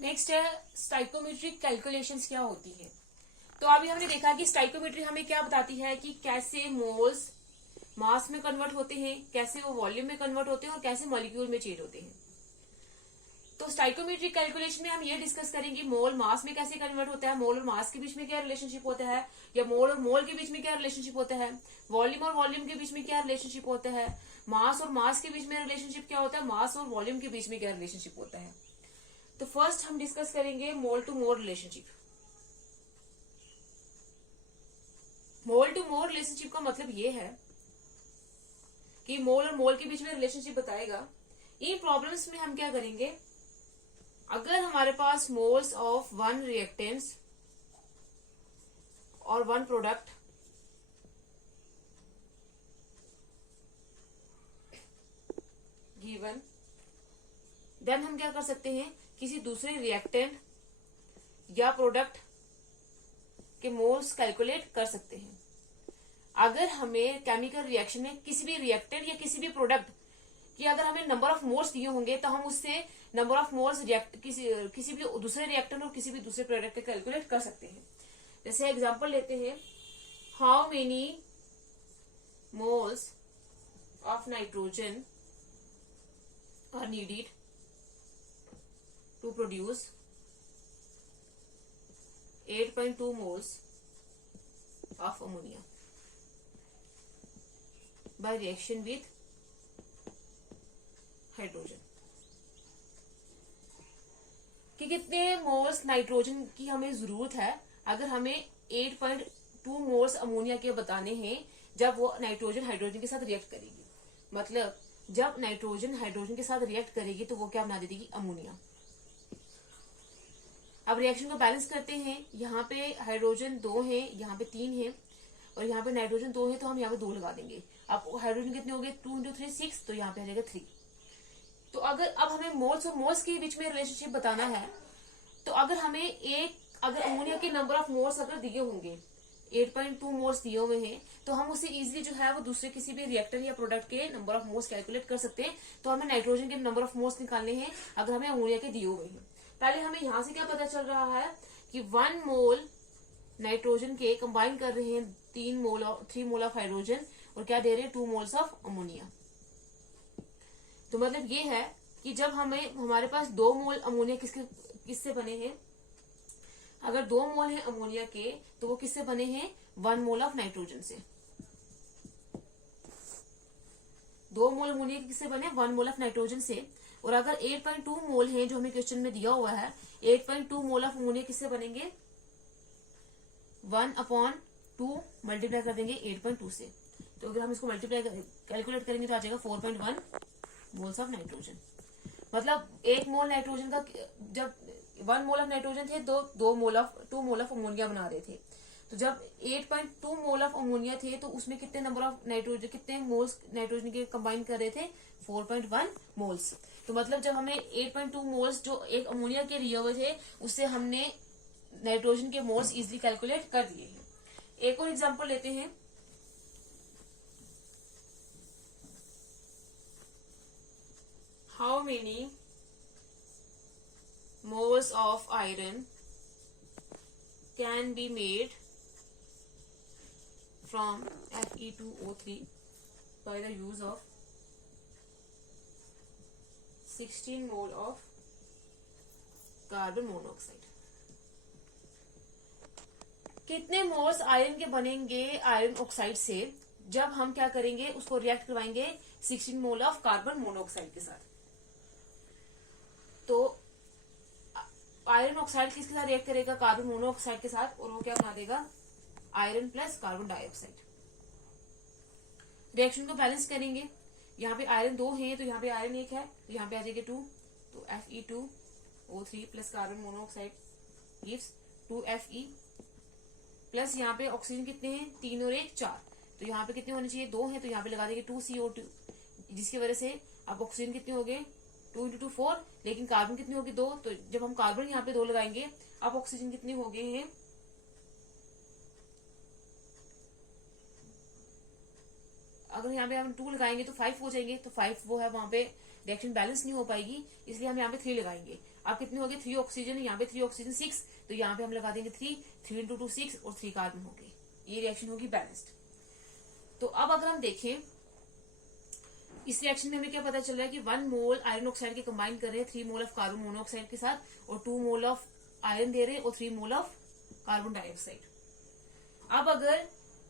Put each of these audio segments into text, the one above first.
Next है stoichiometric calculations क्या होती है। तो अभी हमने देखा कि स्टाइकोमेट्री हमें क्या बताती है कि कैसे मोल्स मास में कन्वर्ट होते हैं, कैसे वो वॉल्यूम में कन्वर्ट होते हैं और कैसे मॉलिक्यूल में चेंज होते हैं। तो स्टाइकोमेट्रिक कैलकुलेशन में हम ये डिस्कस करेंगे मोल मास में कैसे कन्वर्ट होता है, मोल और मास के बीच में क्या रिलेशनशिप होता है, या मोल और मोल के बीच में क्या रिलेशनशिप होता है, वॉल्यूम और वॉल्यूम के बीच में क्या रिलेशनशिप होता है, मास और मास के बीच में रिलेशनशिप क्या होता है, मास और वॉल्यूम के बीच में क्या रिलेशनशिप होता है। तो फर्स्ट हम डिस्कस करेंगे mole to mole relationship. Mole to mole relationship का मतलब ये है कि मोल और मोल के बीच में रिलेशनशिप बताएगा। इन प्रॉब्लम्स में हम क्या करेंगे, अगर हमारे पास मोल्स ऑफ वन रिएक्टेंट्स और वन प्रोडक्ट गिवन, देन हम क्या कर सकते हैं, किसी दूसरे रिएक्टेंट या प्रोडक्ट के मोल्स कैलकुलेट कर सकते हैं। अगर हमें केमिकल रिएक्शन में किसी भी रिएक्टेंट या किसी भी प्रोडक्ट कि अगर हमें नंबर ऑफ मोल्स दिए होंगे तो हम उससे नंबर ऑफ मोल्स किसी भी दूसरे रिएक्टेंट और किसी भी दूसरे प्रोडक्ट का कैलकुलेट कर सकते हैं। जैसे एग्जांपल लेते हैं, how many moles of nitrogen are needed to produce 8.2 moles of ammonia by reaction with hydrogen. कि कितने मोल्स नाइट्रोजन की हमें जरूरत है अगर हमें 8.2 मोल्स अमोनिया के बताने हैं जब वो नाइट्रोजन हाइड्रोजन के साथ रिएक्ट करेगी। मतलब जब नाइट्रोजन हाइड्रोजन के साथ रिएक्ट करेगी तो वो क्या बना देगी, अमोनिया। अब रिएक्शन को बैलेंस करते हैं, यहाँ पे हाइड्रोजन 2 है, यहाँ पे 3 है और यहाँ पे नाइट्रोजन 2 है, तो हम यहाँ पे 2 लगा देंगे। अब हाइड्रोजन कितने हो गए, 2 इंटू 3 6, तो यहाँ पे आ जाएगा 3। तो अगर अब हमें मोल्स और मोल्स के बीच में रिलेशनशिप बताना है, तो अगर हमें अगर अमोनिया के नंबर ऑफ मोल्स अगर दिए होंगे 8.2 मोल्स दिए हुए हैं, तो हम उसे इजीली जो है वो दूसरे किसी भी रिएक्टर या प्रोडक्ट के नंबर ऑफ मोल्स कैलकुलेट कर सकते हैं। तो हमें नाइट्रोजन के नंबर ऑफ मोल्स निकालने हैं अगर हमें अमोनिया के दिए हुए हैं। पहले हमें यहां से क्या पता चल रहा है कि 1 मोल नाइट्रोजन के कंबाइन कर रहे हैं 3 मोल ऑफ हाइड्रोजन और क्या दे रहे हैं, 2 मोल्स ऑफ अमोनिया। तो मतलब ये है कि जब हमारे पास 2 मोल अमोनिया किससे बने हैं, अगर 2 मोल है अमोनिया के तो वो किससे बने हैं, 1 मोल ऑफ नाइट्रोजन से। 2 मोल अमोनिया किससे बने, 1 मोल ऑफ नाइट्रोजन से। और अगर 8.2 मोल है जो हमें क्वेश्चन में दिया हुआ है, 8.2 मोल ऑफ अमोनिया किससे बनेंगे, 1/2 मल्टीप्लाई कर देंगे 8.2 से। तो अगर हम इसको मल्टीप्लाई कैलकुलेट करेंगे तो आ जाएगा 4.1 मोल्स ऑफ नाइट्रोजन। मतलब 1 मोल नाइट्रोजन का, जब 1 मोल ऑफ नाइट्रोजन थे तो 2 मोल ऑफ अमोनिया बना रहे थे। तो जब 8.2 मोल ऑफ अमोनिया थे तो उसमें कितने नंबर ऑफ नाइट्रोजन, कितने मोल्स नाइट्रोजन के कंबाइन कर रहे थे, 4.1 मोल्स। तो मतलब जब हमें 8.2 मोल्स जो एक अमोनिया के लिए हुए थे उससे हमने नाइट्रोजन के मोल्स इजिली कैलकुलेट कर दिए हैं। एक और एग्जाम्पल लेते हैं, how many moles of iron can be made from Fe2O3 by the use of 16 mole of carbon monoxide. कितने मोल्स आयरन के बनेंगे आयरन ऑक्साइड से जब हम क्या करेंगे, उसको रिएक्ट करवाएंगे 16 मोल ऑफ कार्बन मोनोऑक्साइड के साथ। तो आयरन ऑक्साइड किसके साथ रिएक्ट करेगा, कार्बन मोनोऑक्साइड के साथ, और वो क्या बना देगा, iron plus carbon dioxide. Reaction को बैलेंस करेंगे, यहाँ पे आयरन 2 है तो यहाँ पे आयरन 1 है, तो यहाँ पे आ जाएगा 2, तो Fe2O3 plus carbon monoxide gives 2Fe plus यहाँ पे ऑक्सीजन कितने हैं, 3 और 1 4, तो यहाँ पे कितने होने चाहिए, 2 है, तो यहाँ पे लगा देंगे 2CO2, जिसकी वजह से अब ऑक्सीजन कितने हो गए, 2 × 2 4, लेकिन कार्बन कितनी होगी, 2, तो जब हम कार्बन यहाँ पे 2 लगाएंगे अब ऑक्सीजन कितनी हो गए हैं, अगर यहाँ पे हम 2 लगाएंगे तो 5 हो जाएंगे, तो 5 वो है वहां पे रिएक्शन बैलेंस नहीं हो पाएगी, इसलिए हम यहाँ पे 3 लगाएंगे। अब कितने हो गए, 3 ऑक्सीजन, यहाँ पे 3 ऑक्सीजन 6, तो यहाँ पे हम लगा देंगे 3 इंटू 2 6 और 3 कार्बन हो गए। ये रिएक्शन होगी बैलेंस्ड। तो अब अगर हम देखें इस रिएक्शन में हमें क्या पता चल रहा है कि 1 मोल आयरन ऑक्साइड के कंबाइन कर रहे हैं 3 मोल ऑफ कार्बन मोनोऑक्साइड के साथ, और 2 मोल ऑफ आयरन दे रहे हैं और 3 मोल ऑफ कार्बन डाइऑक्साइड। अब अगर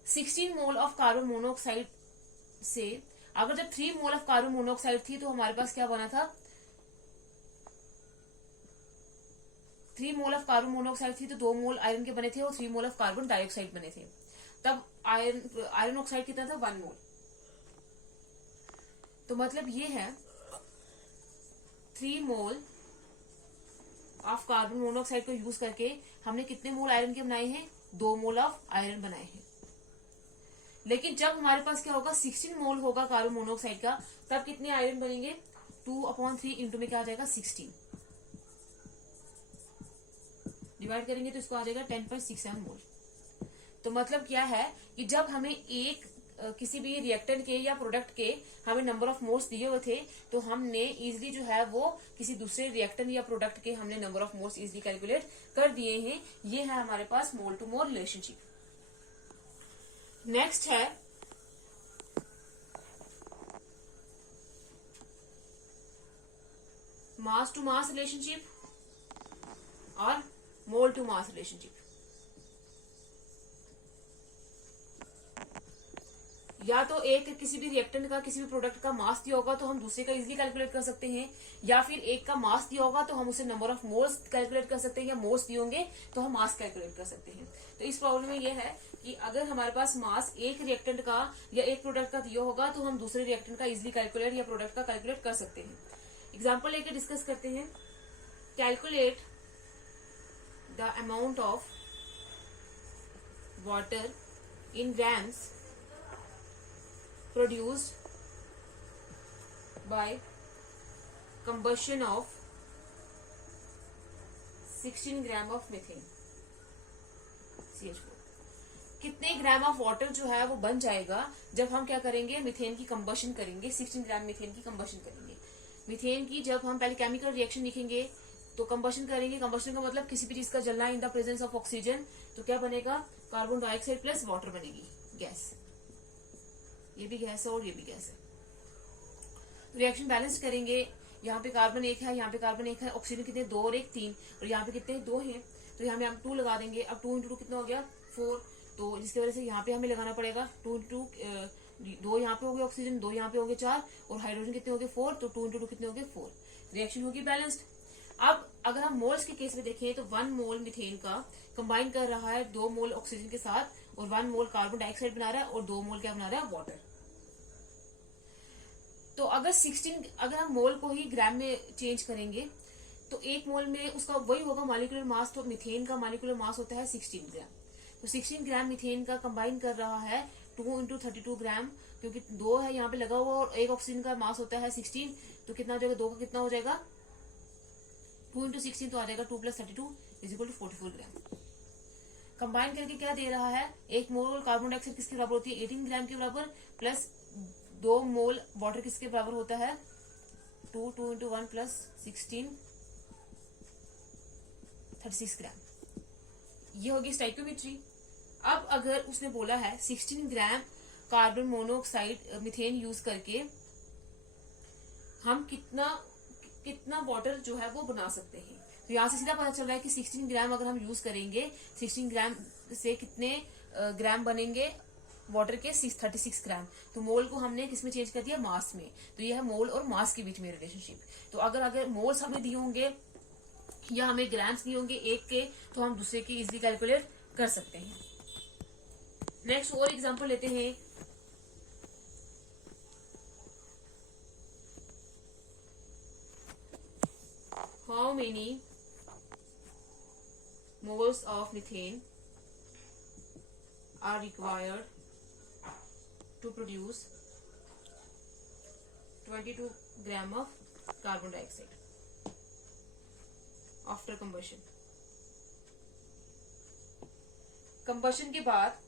16 मोल ऑफ कार्बन मोनोऑक्साइड से अगर जब 3 मोल ऑफ कार्बन मोनोऑक्साइड थी तो हमारे पास क्या बना था, 3 मोल ऑफ कार्बन मोनोऑक्साइड थी तो 2 मोल आयरन के बने थे और 3 मोल ऑफ कार्बन डाइऑक्साइड बने थे। तब आयरन ऑक्साइड कितना था, 1 मोल। तो मतलब ये है 3 मोल ऑफ कार्बन मोनोऑक्साइड को यूज करके हमने कितने मोल आयरन के बनाए हैं, 2 मोल ऑफ आयरन बनाए हैं। लेकिन जब हमारे पास क्या होगा, 16 मोल होगा कार्बन मोनोऑक्साइड का, तब कितने आयरन बनेंगे, 2/3 इंटू में क्या आ जाएगा, 16 डिवाइड करेंगे तो इसको आ जाएगा 10.67 मोल। तो मतलब क्या है कि जब हमें एक किसी भी रिएक्टेंट के या प्रोडक्ट के हमें नंबर ऑफ मोल्स दिए हुए थे तो हमने इजिली जो है वो किसी दूसरे रिएक्टेंट या प्रोडक्ट के हमने number of moles easily calculate कर दिए हैं। ये है हमारे पास मोल टू मोल रिलेशनशिप। नेक्स्ट है मास टू मास रिलेशनशिप और मोल टू मास रिलेशनशिप। या तो एक किसी भी रिएक्टेंट का किसी भी प्रोडक्ट का मास दिया होगा तो हम दूसरे का इजीली कैलकुलेट कर सकते हैं, या फिर एक का मास दिया होगा तो हम उसे नंबर ऑफ मोल्स कैलकुलेट कर सकते हैं, या मोल्स दिए होंगे तो हम मास कैलकुलेट कर सकते हैं। तो इस प्रॉब्लम में यह है कि अगर हमारे पास मास एक रिएक्टेंट का या एक प्रोडक्ट का दिया होगा तो हम दूसरे रिएक्टेंट का इजिली कैलकुलेट या प्रोडक्ट का कैलकुलेट कर सकते हैं। एग्जाम्पल लेकर डिस्कस करते हैं। Calculate the amount of water in grams produced by combustion of 16 gram of methane CH4। कितने ग्राम ऑफ वाटर जो है वो बन जाएगा जब हम क्या करेंगे, मीथेन की कंबशन करेंगे, 16 ग्राम मीथेन की कंबशन करेंगे। मीथेन की जब हम पहले केमिकल रिएक्शन लिखेंगे तो कंबशन करेंगे, कंबशन का मतलब किसी भी चीज का जलना in the presence of oxygen, तो क्या बनेगा, कार्बन डाइऑक्साइड प्लस वाटर बनेगी, गैस। ये भी गैस है और ये भी गैस है। रिएक्शन बैलेंस करेंगे, यहाँ पे कार्बन 1 है, यहाँ पे कार्बन 1 है, ऑक्सीजन कितने 2 और 1 3, और यहाँ पे कितने 2 हैं, तो यहाँ पे हम 2 लगा देंगे। अब 2 इंटू 2 कितना हो गया 4, तो जिसकी वजह से यहाँ पे हमें लगाना पड़ेगा 2 इंटू 2 यहाँ पे हो गए ऑक्सीजन, 2 यहाँ पे हो गए 4, और हाइड्रोजन कितने हो गए 4, तो 2 इंटू 2 कितने हो गए 4। रिएक्शन होगी बैलेंस्ड। अब अगर हम मोल्स के केस में देखें तो 1 मोल मीथेन का कंबाइन कर रहा है 2 मोल ऑक्सीजन के साथ, और 1 मोल कार्बन डाइऑक्साइड बना रहा है, और 2 मोल क्या बना रहा है, वाटर। तो अगर हम मोल को ही ग्राम में चेंज करेंगे तो 1 मोल में उसका वही होगा मॉलिक्यूलर मास। तो मीथेन का मॉलिक्यूलर मास होता है 16 ग्राम। तो 16 ग्राम मीथेन का कंबाइन कर रहा है 2 इंटू 32 ग्राम, क्योंकि 2 है यहाँ पे लगा हुआ और एक ऑक्सीजन का मास होता है 16, तो कितना हो जाएगा, 2 का कितना हो जाएगा 2 इंटू 16, तो आ जाएगा 2 + 32 = 44 ग्राम। कंबाइन करके क्या दे रहा है, 1 मोल कार्बन डाइऑक्साइड किसके बराबर होती है, 18 ग्राम के बराबर, प्लस 2 मोल वाटर किसके बराबर होता है, 2 इंटू 1 + 16 36 ग्राम। ये होगी स्टाइक्योमेट्री। अब अगर उसने बोला है 16 gram carbon monoxide methane use करके हम कितना वाटर जो है वो बना सकते हैं, तो यहाँ से सीधा पता चल रहा है कि 16 ग्राम अगर हम यूज करेंगे, 16 ग्राम से कितने ग्राम बनेंगे वाटर के, 36 ग्राम। तो मोल को हमने किसमें चेंज कर दिया, मास में। तो यह है मोल और मास के बीच में रिलेशनशिप। तो अगर मोल्स हमें दिए होंगे या हमें ग्राम्स दिए होंगे एक के, तो हम दूसरे की इजीली कैलकुलेट कर सकते हैं। नेक्स्ट और एग्जांपल लेते हैं। How many moles of methane are required to produce 22 gram of carbon dioxide after combustion। Combustion के बाद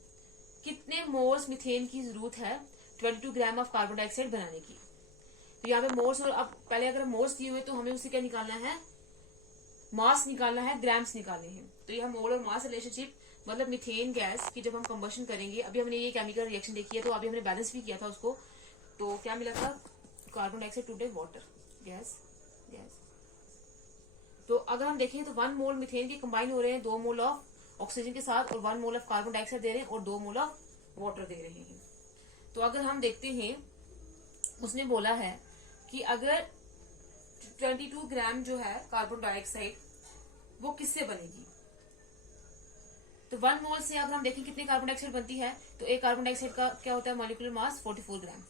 कितने मोल्स मीथेन की जरूरत है 22 ग्राम ऑफ कार्बन डाइऑक्साइड बनाने की। तो यहाँ पे मोल्स, और अब पहले अगर मोल्स दिए हुए तो हमें उसे क्या निकालना है, मास निकालना है, ग्राम्स निकालने हैं। तो यह मोल और मास रिलेशनशिप, मतलब मीथेन गैस की जब हम कंबशन करेंगे, अभी हमने ये केमिकल रिएक्शन देखी है, तो अभी हमने बैलेंस भी किया था उसको, तो क्या मिला था, carbon dioxide to water, gas gas. तो अगर हम देखें तो 1 मोल मीथेन के कंबाइन हो रहे हैं 2 मोल ऑफ ऑक्सीजन के साथ, और 1 मोल ऑफ कार्बन डाइऑक्साइड दे रहे हैं, और 2 मोल ऑफ वाटर दे रहे हैं। तो अगर हम देखते हैं, उसने बोला है कि अगर 22 ग्राम जो है कार्बन डाइऑक्साइड वो किससे बनेगी, तो 1 मोल से अगर हम देखें कितनी कार्बन डाइऑक्साइड बनती है, तो एक कार्बन डाइऑक्साइड का क्या होता है मॉलिक्यूलर मास 44 ग्राम।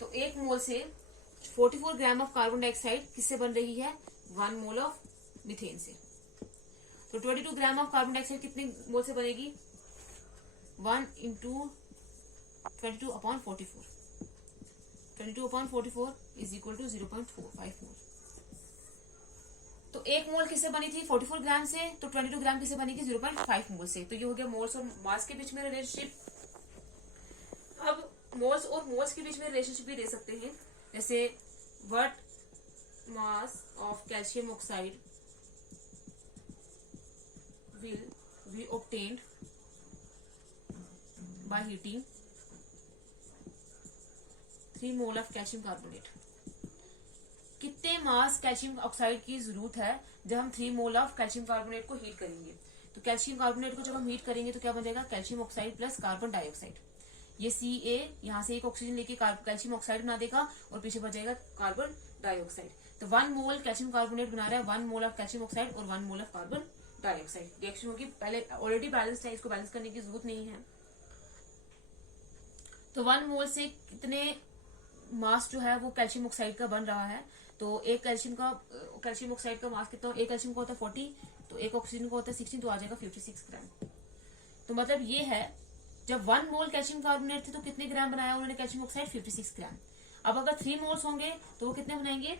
तो 1 मोल से 44 ग्राम ऑफ कार्बन डाइऑक्साइड किससे बन रही है, 1 मोल ऑफ मीथेन से। तो 22 ग्राम ऑफ कार्बन डाइऑक्साइड कितने मोल से बनेगी, 1 इंटू 22/44, 22/44 इज इक्वल टू 0.45 मोल। तो 1 मोल किससे बनी थी, 44 ग्राम से, तो 22 ग्राम किससे बनेगी, 0.5 मोल से। तो ये हो गया मोल्स और मास के बीच में रिलेशनशिप। अब मोल्स और मोल्स के बीच में रिलेशनशिप भी दे सकते हैं, जैसे what mass of calcium oxide will be obtained by heating 3 mole of calcium carbonate. कितने मास कैल्शियम ऑक्साइड की जरूरत है जब हम 3 मोल ऑफ कैल्शियम कार्बोनेट को हीट करेंगे। तो कैल्शियम कार्बोनेट को जब हम हीट करेंगे तो क्या बनेगा, calcium oxide plus carbon dioxide. ये Ca यहाँ से एक ऑक्सीजन लेके कैल्शियम ऑक्साइड बना देगा और पीछे बचेगा कार्बन डाइऑक्साइड। तो 1 मोल कैल्शियम कार्बोनेट बना रहा है 1 मोल ऑफ कैल्शियम ऑक्साइड और 1 mole of carbon dioxide. Reaction होगी, पहले ऑलरेडी बैलेंस्ड है, इसको बैलेंस करने की जरूरत नहीं है। तो 1 मोल से कितने मास जो है वो कैल्शियम ऑक्साइड का बन रहा है, तो एक कैल्शियम ऑक्साइड का मास कितना, एक कैल्शियम का होता है 40, तो एक ऑक्सीजन का होता है 16, तो आ जाएगा 56 ग्राम। तो मतलब ये है, जब 1 मोल कैल्शियम कार्बोनेट थे तो कितने ग्राम बनाया उन्होंने कैल्शियम ऑक्साइड, 56 ग्राम। अब अगर 3 मोल्स होंगे तो वो कितने बनाएंगे,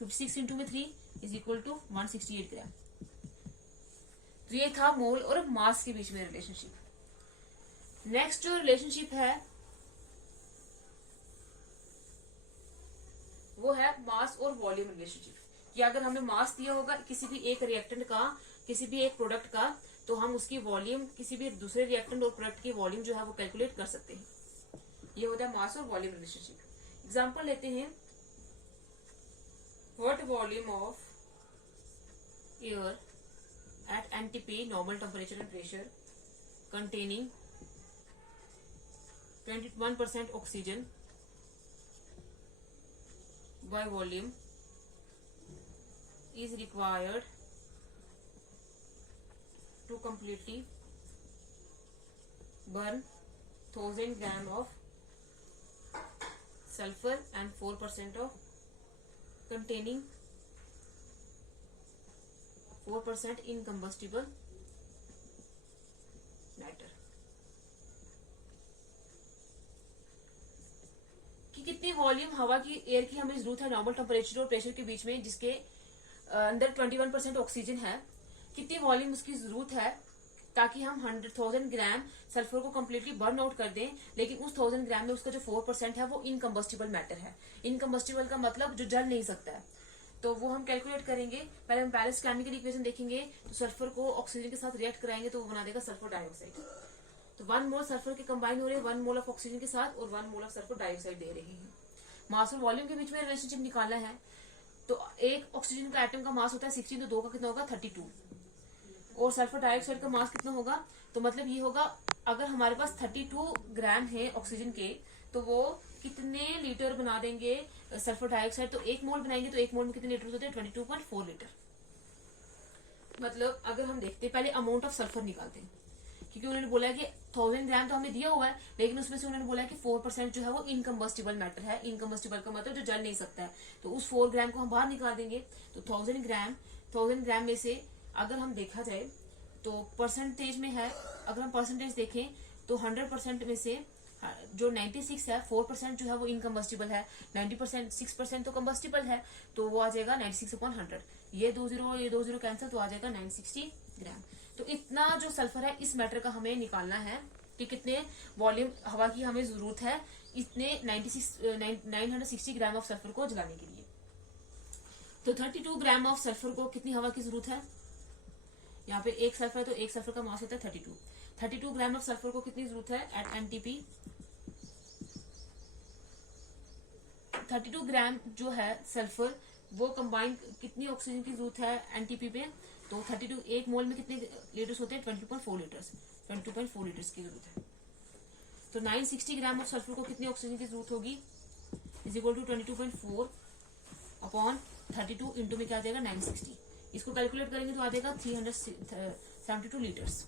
56 इंटू में 3 इज इक्वल टू 168 ग्राम। तो ये था मोल और मास के बीच में रिलेशनशिप। नेक्स्ट जो रिलेशनशिप है वो है मास और वॉल्यूम रिलेशनशिप। कि अगर हमें मास दिया होगा किसी भी एक रिएक्टेंट का, किसी भी एक प्रोडक्ट का, तो हम उसकी वॉल्यूम, किसी भी दूसरे रिएक्टेंट और प्रोडक्ट की वॉल्यूम जो है वो कैलकुलेट कर सकते हैं। ये होता है मास और वॉल्यूम रिलेशनशिप। एग्जांपल लेते हैं, what volume of air at NTP normal temperature and pressure containing 21% oxygen by volume is required to completely burn 1000 gram of sulfur and 4% of containing 4% incombustible matter। कि कितनी वॉल्यूम हवा की, air की हमें जरूरत है नॉर्मल टेम्परेचर और pressure के बीच में, जिसके अंदर 21% ऑक्सीजन है, कितनी वॉल्यूम उसकी जरूरत है ताकि हम 100,000 ग्राम सल्फर को कम्प्लीटली बर्न आउट कर दें। लेकिन उस 1000 ग्राम में उसका जो 4% है वो इनकम्बस्टिबल मैटर है। इनकम्बस्टिबल का मतलब जो जल नहीं सकता है, तो वो हम कैलकुलेट करेंगे। पहले हम बैलेंस केमिकल इक्वेशन देखेंगे, तो सल्फर को ऑक्सीजन के साथ रिएक्ट कराएंगे तो वो बना देगा सल्फर डाइऑक्साइड। तो 1 मोल सल्फर के कंबाइन हो रहे हैं 1 मोल ऑफ ऑक्सीजन के साथ और 1 मोल ऑफ सल्फर डाइऑक्साइड दे रहे हैं। मास और वॉल्यूम के बीच में रिलेशनशिप निकालना है। तो एक ऑक्सीजन का एटम का मास होता है 16, तो 2 का कितना होगा 32, और सल्फर डाइऑक्साइड का मास कितना होगा, तो मतलब ये होगा, अगर हमारे पास 32 ग्राम है ऑक्सीजन के, तो वो कितने लीटर बना देंगे सल्फर डाइऑक्साइड, तो 1 मोल बनाएंगे तो 1 मोल में कितने लीटर होते हैं, 22.4 लीटर। मतलब अगर हम देखते हैं, पहले अमाउंट ऑफ सल्फर निकालते हैं, क्योंकि उन्होंने बोला है कि 1000 ग्राम तो हमें दिया हुआ है, लेकिन उसमें से उन्होंने बोला है कि 4% जो है वो इनकम्बस्टिबल मैटर है। इनकम्बस्टिबल का मतलब जो जल नहीं सकता है, तो उस 4 ग्राम को हम बाहर निकाल देंगे। तो 1000 ग्राम में से अगर हम देखा जाए तो परसेंटेज में है, अगर हम परसेंटेज देखें तो 100% में से जो 96 है, 4% जो है वो इनकम्बस्टिबल है, 90% 6% तो कम्बस्टिबल है, तो वो आ जाएगा 96/100। ये 2 0 कैंसिल, तो आ जाएगा 960 ग्राम। तो इतना जो सल्फर है इस मैटर का हमें निकालना है कि कितने वॉल्यूम हवा की हमें जरूरत है इतने 960 ग्राम ऑफ सल्फर को जलाने के लिए। तो 32 ग्राम ऑफ सल्फर को कितनी हवा की जरूरत है? यहाँ पे एक सल्फर है तो एक सल्फर का मास होता है 32। 32 ग्राम ऑफ सल्फर को कितनी जरूरत है एट एनटीपी? 32 ग्राम जो है सल्फर वो कंबाइन कितनी ऑक्सीजन की जरूरत है एनटीपी पे? तो 32 एक मोल में कितने लीटर्स होते हैं? 22.4 लीटर्स। 22.4 लीटर्स की जरूरत है। तो 960 ग्राम ऑफ सल्फर को कितनी ऑक्सीजन की जरूरत होगी? Is equal to 22.4 upon 32 into में क्या आ जाएगा 960। इसको कैलकुलेट करेंगे तो आ जाएगा 372 लीटर्स।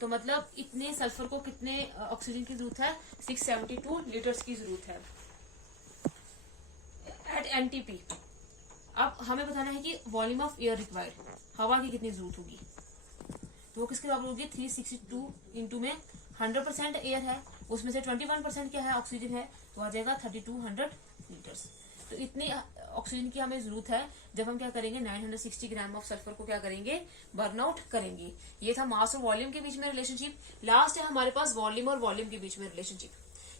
तो मतलब इतने सल्फर को कितने ऑक्सीजन की जरूरत है? 672 लीटर्स की जरूरत है एट एनटीपी। अब हमें बताना है कि वॉल्यूम ऑफ एयर रिक्वायर्ड, हवा की कितनी जरूरत होगी। तो वो किसके बराबर होगी? 362 इंटू में 100% एयर है, उसमें से 21% क्या है? ऑक्सीजन है, तो आ जाएगा 3200 लीटर्स। तो इतनी ऑक्सीजन की हमें जरूरत है जब हम क्या करेंगे 960 ग्राम ऑफ सल्फर को क्या करेंगे? बर्न आउट करेंगे। ये था मास और वॉल्यूम के बीच में रिलेशनशिप। लास्ट है हमारे पास वॉल्यूम और वॉल्यूम के बीच में रिलेशनशिप,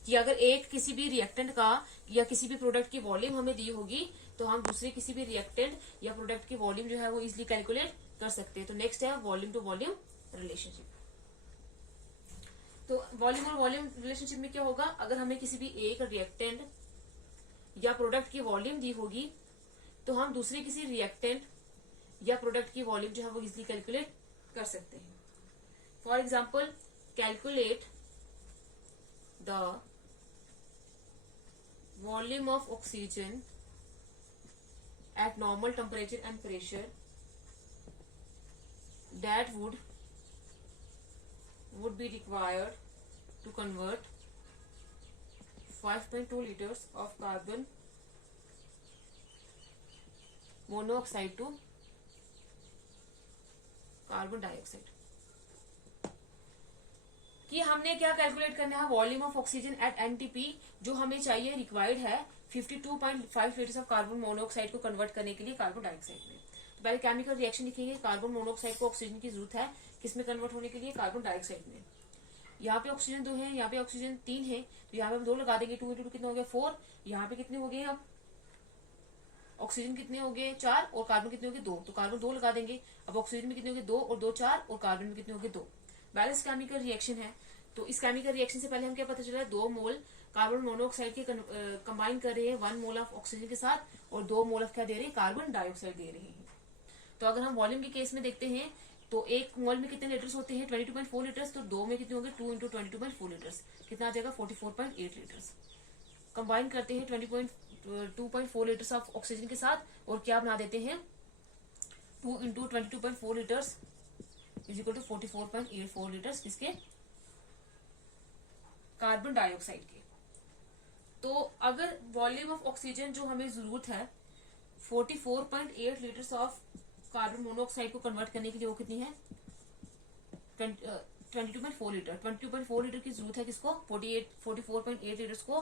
कि अगर एक किसी भी रिएक्टेंट का या किसी भी प्रोडक्ट की वॉल्यूम हमें दी होगी तो हम दूसरे किसी भी रिएक्टेंट या प्रोडक्ट की वॉल्यूम जो है वो इजिली कैलकुलेट कर सकते हैं। तो नेक्स्ट है वॉल्यूम टू वॉल्यूम रिलेशनशिप। तो वॉल्यूम और वॉल्यूम रिलेशनशिप में क्या होगा? अगर हमें किसी भी एक रिएक्टेंट या प्रोडक्ट की वॉल्यूम दी होगी तो हम दूसरे किसी रिएक्टेंट या प्रोडक्ट की वॉल्यूम जो है वो इजिली कैलकुलेट कर सकते हैं। For example, calculate the volume of oxygen at normal temperature and pressure that would be required to convert 5.2 liters of carbon monoxide to carbon dioxide। कि हमने क्या कैलकुलेट करना है? Volume of oxygen at NTP जो हमें चाहिए, required है 52.5 litres of carbon monoxide को कन्वर्ट करने के लिए कार्बन डाइऑक्साइड में। तो पहले केमिकल रिएक्शन लिखेंगे। कार्बन मोनोऑक्साइड को ऑक्सीजन की जरूरत है किसमें कन्वर्ट होने के लिए? कार्बन डाइऑक्साइड में। यहाँ पे ऑक्सीजन 2 है, यहाँ पे ऑक्सीजन 3 है, तो यहाँ पे हम 2 लगा देंगे। 2 इंटू 2 कितने हो गए? 4। यहाँ पे कितने हो गए? अब ऑक्सीजन कितने हो गए? 4, और कार्बन कितने हो गए? 2। तो कार्बन 2 लगा देंगे। अब ऑक्सीजन में कितने हो गए? 2 और 2 4, और कार्बन में कितने हो गए? 2। बैलेंस केमिकल रिएक्शन है। तो इस केमिकल रिएक्शन से पहले हम क्या पता चला? 2 मोल कार्बन मोनोऑक्साइड के कंबाइन कर रहे हैं 1 मोल ऑफ ऑक्सीजन के साथ, और 2 मोल ऑफ क्या दे रहे हैं? कार्बन डाइऑक्साइड दे रहे हैं। तो अगर हम वॉल्यूम के केस में देखते हैं तो एक मोल में कितने लीटर्स होते हैं? 22.4 लीटर्स। तो 2 में कितने होंगे? 2 इंटू 22.4 लीटर्स, कितना आ जाएगा? 44.8 लीटर्स। कंबाइन करते हैं 22.4 लीटर्स ऑफ ऑक्सीजन के साथ, और क्या बना देते हैं? 2 into 22.4 litres is equal to 44.84 litres किसके? कार्बन डाइऑक्साइड के। तो अगर वॉल्यूम ऑफ ऑक्सीजन जो हमें जरूरत है 44.8 लीटर्स ऑफ कार्बन मोनोऑक्साइड को कन्वर्ट करने के लिए, वो कितनी है? 22.4 लीटर। 22.4 लीटर की जरूरत है किसको? 44.8 लीटर्स को